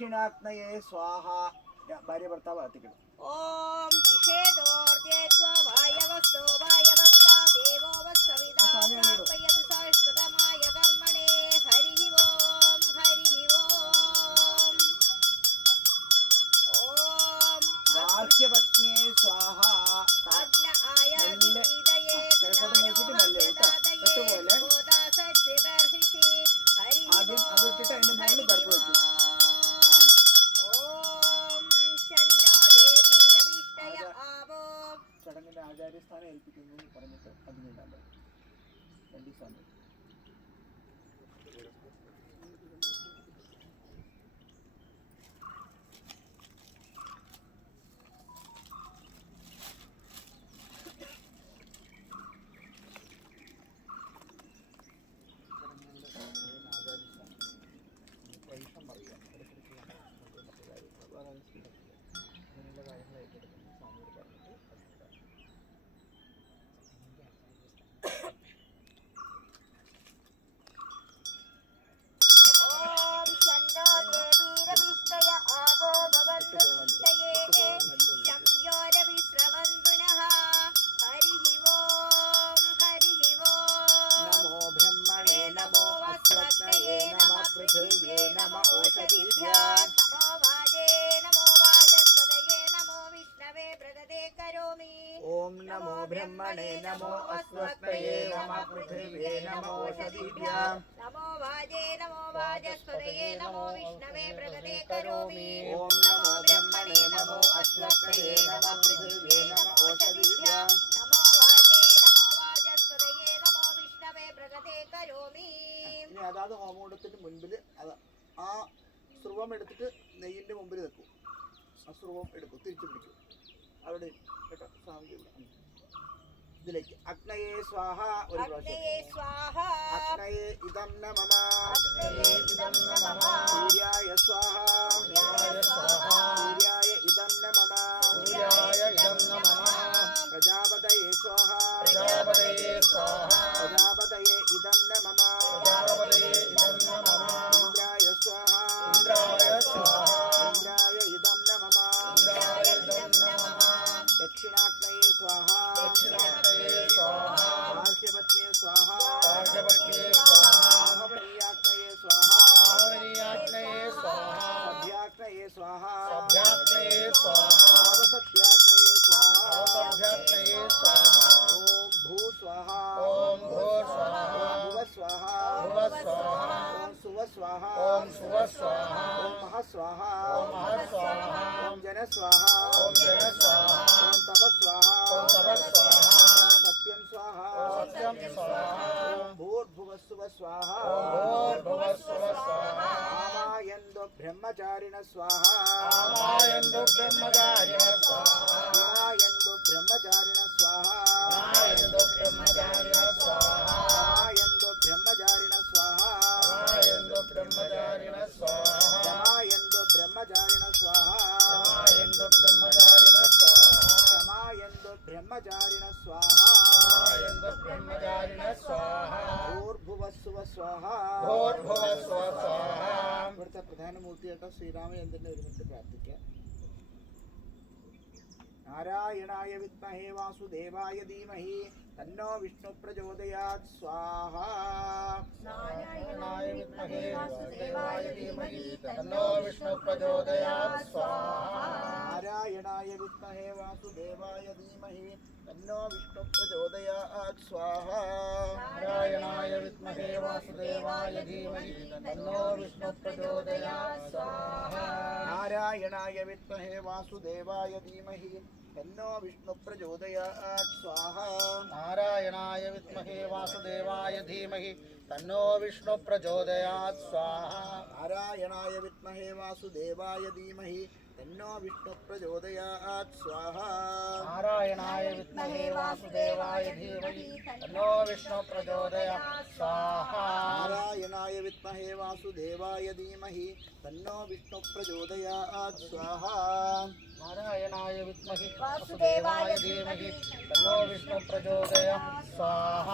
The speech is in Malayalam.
ദക്ഷിണാഗ്നയേ സ്വാഹ. ഭാര്യ ഭർത്താവ് എത്തിക്കണം. ഓം വിഷേദോർജേത്വാ വായവസ്തോ വായവസ്താ ദേവോ വസ്സവിതാ പ്രാപയതു സാഷ്ടതമായ കർമ്മണേ. ഹരി ഓം ഹരി ഓം. ഓം ഗാർഹ്യപത്നിയേ സ്വാഹ. അഗ്ന ആയാദിദയേ പോലെ ഗോദാസസ്യ ബർഹിഷി. ഹരി ആദ്യം അത് ഇട്ടിട്ട് അതിന്റെ മുകളിൽ ബർഫ് വെച്ചു. ചടങ്ങിന്റെ ആചാര്യസ്ഥാനം ഏൽപ്പിക്കുന്നു എന്ന് പറഞ്ഞിട്ട് അതിനിടാൻ പറ്റും. 20 സമയം. ओम नमो ब्रह्मणे नमो अस्वस्तये नमः पृथिव्ये नमो ओषधीभ्यां नमो वाजे नमो वाजस्पतये नमो विष्णवे प्रगते करोमि। ओम नमो ब्रह्मणे नमो अस्वस्तये नमः पृथिव्ये नमो ओषधीभ्यां नमो वाजे नमो वाजस्पतये नमो विष्णवे प्रगते करोमि। ഇനി അതാത് ഹോമകുണ്ടത്തിന് മുൻപിൽ ആ സ്രുവം എടുത്തിട്ട് നെയ്യിന്റെ മുമ്പിൽ വെക്കും. ആ സ്രുവം എടുക്കും, തിരിച്ചു പിടിക്കും. അവിടെ കേട്ടോ സ്വാമി ഇതിലേക്ക് അഗ്നയേ സ്വാഹ. ഒരു അഗ്നയേ ഇദം നമഃ സൂര്യായ സ്വാഹ. സൂര്യായ ഇദം നമഃ പ്രജാപതയേ സ്വാഹ. പ്രജാപതയേ ഇദം നമഃ ഇന്ദ്രായ സ്വാഹ. ഇന്ദ്രായ ഇദം നമഃ ദക്ഷിണാഗ്നയേ സ്വാഹ. ഗാർഹ്യപത്നിയേ സ്വാഹ. ആഹവനീയാഗ്നയേ സ്വാഹ. സഭ്യാഗ്നയേ സ്വാഹ. ആവസത്യാഗ്നയേ സ്വാഹ. ഓം ഭൂ സ്വാഹ. ഓം ഭുവ സ്വാഹ. ഓം സുവ സ്വാഹ. ഓം മഹ സ്വാഹ. ഓം ജന സ്വാഹ. ഓം തപ സ്വാഹ. ഓം സത്യം സ്വാഹ. ഓം ഭൂർഭുവസ്സുവ സ്വാഹ. ആമായന്തോ ബ്രഹ്മചാരിണ സ്വാഹ. ആമായന്തോ ബ്രഹ്മചാരിണ സ്വാഹ. ആമായന്തോ ബ്രഹ്മചാരിണ സ്വാഹ. ആമായന്തോ ബ്രഹ്മചാരിണ സ്വാഹ. ആമായന്തോ ബ്രഹ്മചാരിണ സ്വാഹ. ആമായന്തോ ബ്രഹ്മചാരിണ സ്വാഹ. ആമായന്തോ ബ്രഹ്മചാരിണ സ്വാഹ. ആമായന്തോ ബ്രഹ്മചാരിണ സ്വാഹ. ആമായന്തോ ബ്രഹ്മചാരിണ സ്വാഹ. ആമായന്തോ ബ്രഹ്മചാരിണ സ്വാഹ. ഭൂർഭുവസ്സുവ സ്വാഹ. ഭൂർഭുവസ്സുവ സ്വാഹ. ഇവിടുത്തെ പ്രധാനമൂർത്തിയായിട്ട് ശ്രീരാമചന്ദ്രനെ ഒരു മിനിറ്റ് പ്രാർത്ഥിക്കാം. നാരായണായ വിദ്മഹേ വാസുദേവായ ധീമഹി തന്നോ വിഷ്ണു പ്രചോദയാത് സ്വാഹ. നാരായണായ വിദ്മഹേ വാസുദേവായ ധീമഹി തന്നോ വിഷ്ണു പ്രചോദയാത് സ്വാഹ. നാരായണായ വിദ്മഹേ വാസുദേവായ ധീമഹി തന്നോ വിഷ്ണു പ്രചോദയാത് സ്വാഹ. നാരായണായ വിദ്മഹേ വാസുദേവായ ധീമഹി തന്നോ വിഷ്ണു പ്രചോദയാത് സ്വാഹ. നാരായണായ വിദ്മഹേ വാസുദേവായ ധീമഹി തന്നോ വിഷ്ണു പ്രചോദയാത് സ്വാഹ. നാരായണായ വിദ്മഹേ വാസുദേവായ ധീമഹി തന്നോ വിഷ്ണു പ്രചോദയാത് സ്വാഹ. നാരായണായ വിദ്മഹേ വാസുദേവായ ധീമഹി തന്നോ വിഷ്ണു പ്രചോദയാത് സ്വാഹ. നാരായണായ വിദ്മഹേ വാസുദേവായ ധീമഹി തന്നോ വിഷ്ണു പ്രചോദയാത് സ്വാഹ. നാരായണായ വിദ്മഹേ വാസുദേവായ ധീമഹി തന്നോ വിഷ്ണു പ്രചോദയാത് സ്വാഹ. നാരായണായ വിദ്മഹി വാസുദേവായ ധീമഹി തന്നോ വിഷ്ണു പ്രചോദയാത് സ്വാഹ.